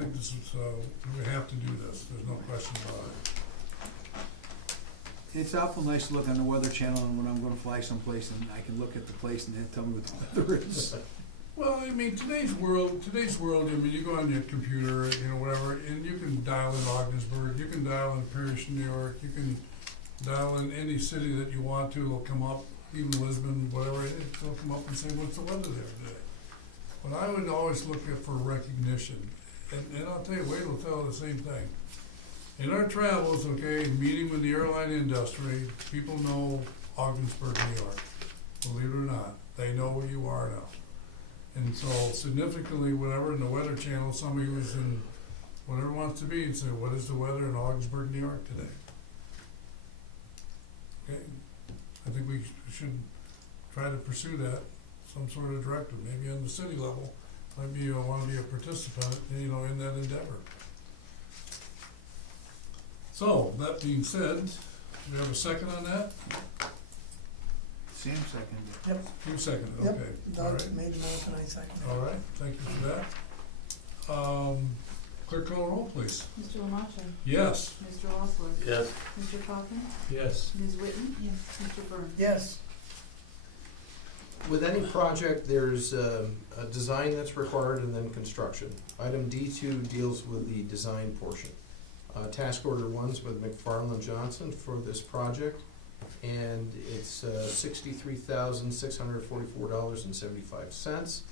think this is, we have to do this, there's no question about it. It's awful nice to look on the Weather Channel and when I'm gonna fly someplace and I can look at the place and they tell me what the weather is. Well, I mean, today's world, I mean, you go on your computer, you know, whatever, and you can dial in Ogdensburg, you can dial in Parrish, New York, you can dial in any city that you want to, it'll come up, even Lisbon, whatever, it'll come up and say, what's the weather there today? But I would always look at for recognition, and I'll tell you, Wade will tell the same thing. In our travels, okay, meeting with the airline industry, people know Ogdensburg, New York, believe it or not, they know where you are now. And so significantly, whatever, in the Weather Channel, somebody who's in whatever wants to be, and say, what is the weather in Ogdensburg, New York today? Okay, I think we should try to pursue that, some sort of directive, maybe on the city level, maybe you wanna be a participant, you know, in that endeavor. So, that being said, do we have a second on that? Sam seconded it. Yep, You seconded, Yep. okay, all Doug right, made the motion, I seconded it. all right, thank you for that. Clerk call the roll, please. Mr. Lamacha? Yes. Mr. Osler? Yes. Mr. Coffin? Yes. Ms. Whitten? Yes. Mr. Burns? Yes, With any project, there's a design that's required and then construction. Item D2 deals with the design portion. Task order 1's with McFarland Johnson for this project, and it's $63,644.75.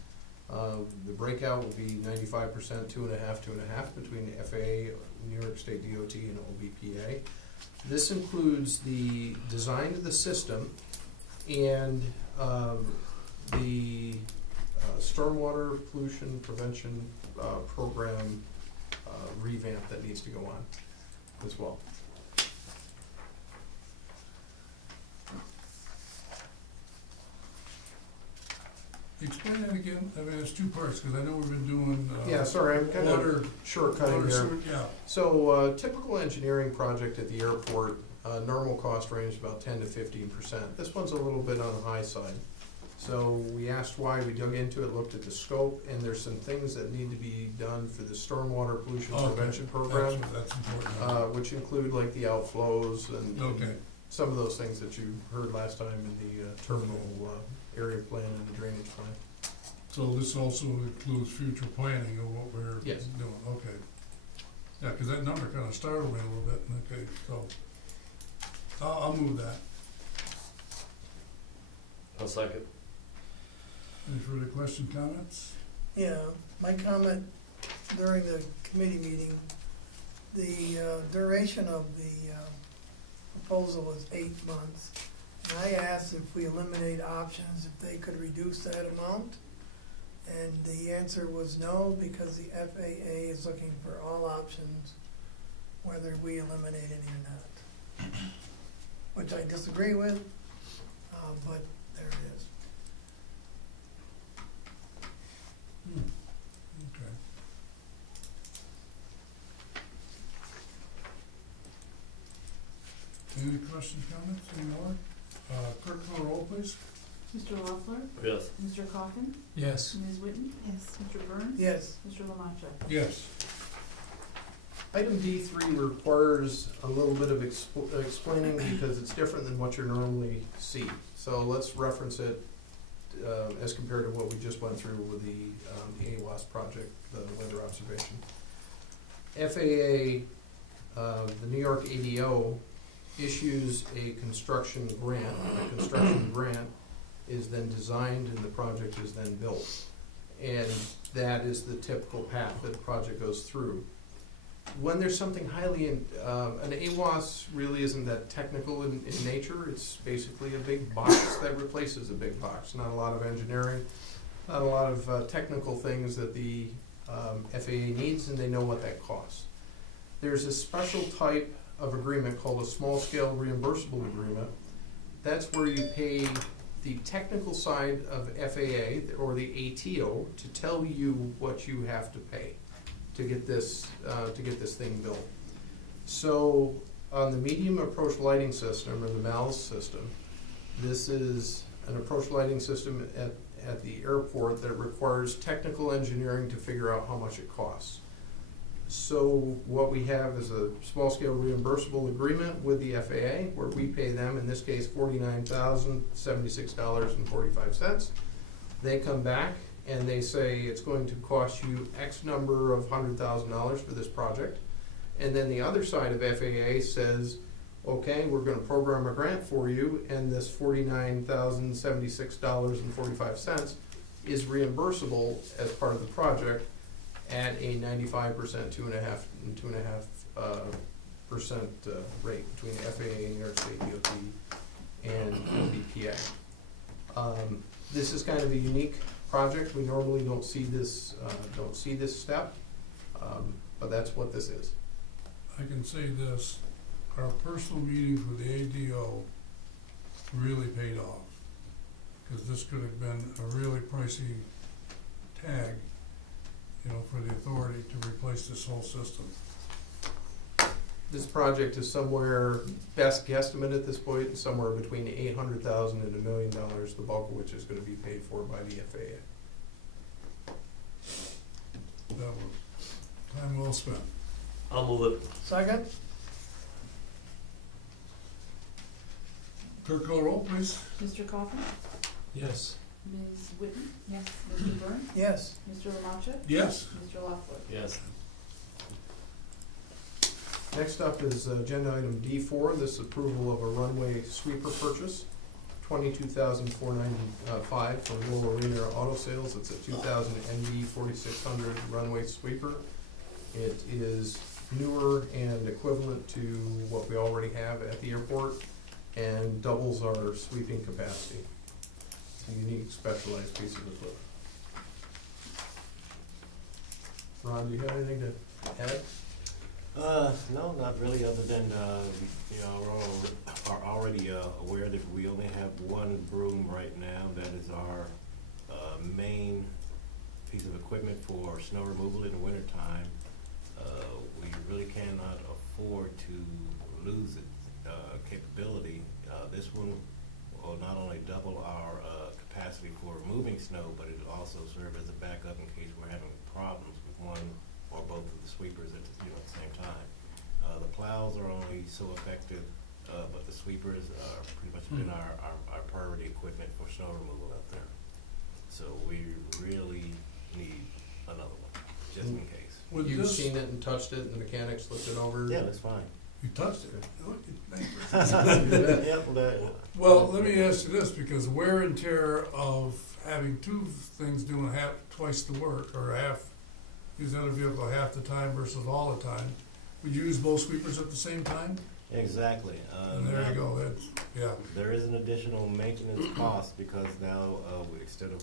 The breakout will be 95%, 2.5 between the FAA, New York State DOT, and OBPA. This includes the design of the system and the stormwater pollution prevention program revamp that needs to go on as well. Explain that again, I mean, it's two parts, cause I know we've been doing, Yeah, sorry, I'm kind of water, shortcutting water, there. sewer, yeah, So, typical engineering project at the airport, normal cost range about 10 to 15%. This one's a little bit on the high side. So we asked why, we dug into it, looked at the scope, and there's some things that need to be done for the stormwater pollution Okay. prevention program, that's important. which include like the outflows and Okay, some of those things that you heard last time in the terminal area plan and the drainage plan. so this also includes future planning of what we're Yes. doing, okay. Yeah, cause that number kinda startled me a little bit, okay, so, I'll move that. I'll second. Any further question, comments? yeah, my comment during the committee meeting, the duration of the proposal was 8 months. And I asked if we eliminate options, if they could reduce that amount. And the answer was no, because the FAA is looking for all options, whether we eliminate any or not. Which I disagree with, but there it is. Okay. Any questions, comments, any more? Clerk call the roll, please. Mr. Osler? Yes. Mr. Coffin? Yes. Ms. Whitten? Yes. Mr. Burns? Yes, Mr. Lamacha? Yes. Item D3 requires a little bit of explaining because it's different than what you normally see. So let's reference it as compared to what we just went through with the AWAS project, the weather observation. FAA, the New York ADO, issues a construction grant. The construction grant is then designed and the project is then built. And that is the typical path that a project goes through. When there's something highly, an AWAS really isn't that technical in nature. It's basically a big box that replaces a big box. Not a lot of engineering, not a lot of technical things that the FAA needs, and they know what that costs. There's a special type of agreement called a small-scale reimbursable agreement. That's where you pay the technical side of FAA or the ATO to tell you what you have to pay to get this thing built. So on the medium approach lighting system, or the MALS system, this is an approach lighting system at the airport that requires technical engineering to figure out how much it costs. So what we have is a small-scale reimbursable agreement with the FAA, where we pay them, in this case, $49,076.45. They come back and they say it's going to cost you X number of $100,000 for this project. And then the other side of FAA says, okay, we're gonna program a grant for you, and this $49,076.45 is reimbursable as part of the project at a 95%, 2.5% rate between the FAA and New York State DOT and OBPA. This is kind of a unique project. We normally don't see this step, but that's what this is. I can say this, our personal meetings with the ADO really paid off. Cause this could have been a really pricey tag, you know, for the authority to replace this whole system. This project is somewhere, best guesstimate at this point, somewhere between $800,000 and $1 million, the bulk of which is gonna be paid for by the FAA. That was time well spent. I'll move it. Second? Clerk call roll, please. Mr. Coffin? Yes. Ms. Whitten? Yes. Mr. Burns? Yes. Mr. Lamaccia? Yes. Mr. Loeffler? Yes. Next up is agenda item D4, this approval of a runway sweeper purchase, $22,495 from Lower Arena Auto Sales. It's a 2000 NV 4600 runway sweeper. It is newer and equivalent to what we already have at the airport and doubles our sweeping capacity. It's a unique, specialized piece of equipment. Ron, do you have anything to add? No, not really, other than, you know, are already aware that we only have one broom right now. That is our main piece of equipment for snow removal in the wintertime. We really cannot afford to lose its capability. This one will not only double our capacity for removing snow, but it will also serve as a backup in case we're having problems with one or both of the sweepers at the same time. The plows are only so effective, but the sweepers are pretty much been our priority equipment for snow removal out there. So we really need another one, just in case. With You've this, seen it and touched it, and the mechanics looked it over? Yeah, that's fine. you touched it. Look, thank you. Yeah, Well, let me ask you this, because wear and tear of having two things doing twice the work, or use the other vehicle half the time versus all the time. Would you use both sweepers at the same time? exactly. And there you go, that's, yeah. There is an additional maintenance cost because now, instead of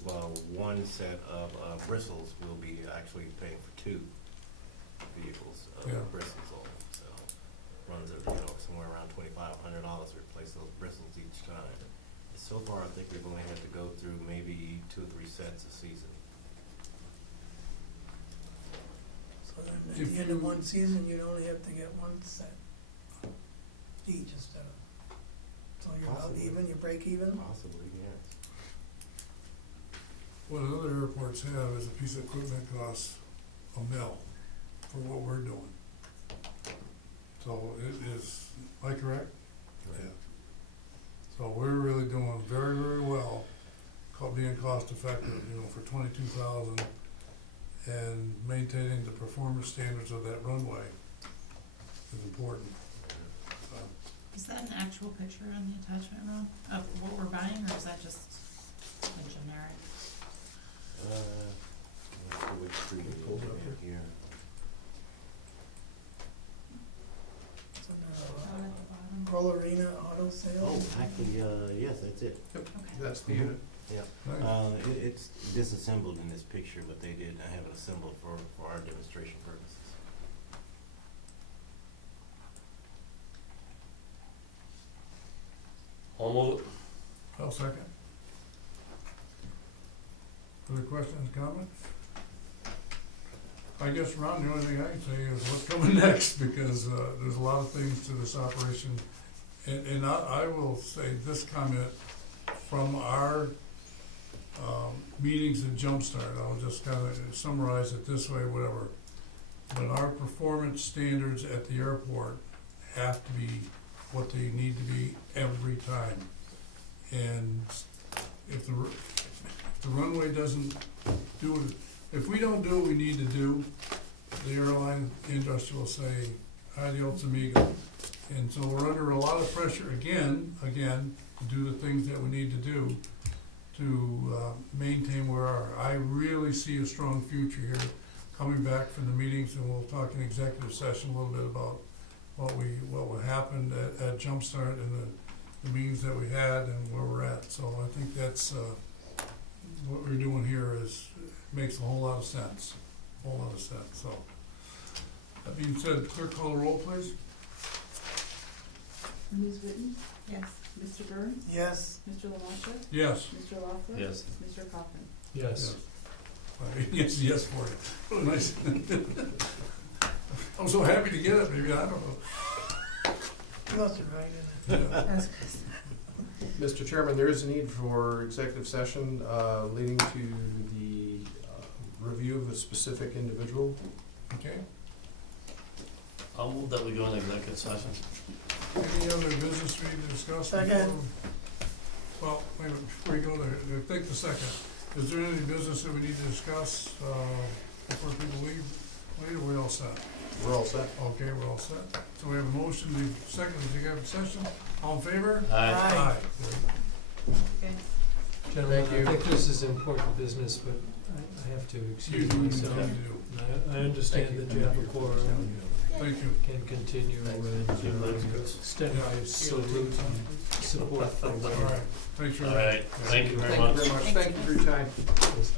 one set of bristles, we'll be actually paying for two vehicles of Yeah. bristles on them. So runs at, somewhere around $2,500 to replace those bristles each time. So far, I think we've only had to go through maybe 2 or 3 sets a season. So then at If the end of you- one season, you'd only have to get one set each instead of, so you're about Possibly. even, you break even? Possibly, yes. What other airports have is a piece of equipment costs $1 million for what we're doing. So it is, am I correct? Yeah. So we're really doing very, very well, being cost effective, for 22,000 and maintaining the performance standards of that runway is important. So, Is that an actual picture on the attachment, Ron, of what we're buying, or is that just a generic? Let's see which street it Pulled is up here. So Down now, at the bottom? Pearl Arena Auto Oh, Sales? actually, yes, that's it. Okay. That's the unit. nice. It's disassembled in this picture, but they did have it assembled for our demonstration purposes. I'll move it. I'll second. Other questions, comments? I guess, Ron, the only thing I can say is what's coming next, because there's a lot of things to this operation. And I will say this comment from our meetings at Jumpstart, I'll just kind of summarize it this way, whatever. but our performance standards at the airport have to be what they need to be every time. And if the runway doesn't do it, if we don't do what we need to do, the airline industry will say, adios amigo. And so we're under a lot of pressure again, to do the things that we need to do to maintain where we are. I really see a strong future here, coming back from the meetings, and we'll talk in executive session a little bit about what happened at Jumpstart and the meetings that we had and where we're at. So I think that's, what we're doing here makes a whole lot of sense, so. That being said, clerk call the roll, please. Ms. Whitten? Yes. Mr. Burns? Yes, Mr. Lamont? Yes. Mr. Loeffler? Yes. Mr. Coffin? Yes. Yes for you. What a nice. I'm so happy to get it, maybe, I don't know. you must have right in it. Yeah. Mr. Chairman, there is a need for executive session leading to the review of a specific individual. Okay. I'll move that we go into executive session. Any other business we need to discuss? Second. Well, wait a minute, before you go there, take the second. Is there any business that we need to discuss before people leave? Wait, are we all set? We're all set. Okay, we're all set. So we have a motion, the second executive session. All in favor? Aye. Okay. Gentlemen, Thank you. I think this is important business, but I have to excuse myself. And I understand that you have a quorum, Thank you. can continue and extend my salute and support for All right, thanks for All that. right, thank you very Thank you much. very much. Thank you for your time. this.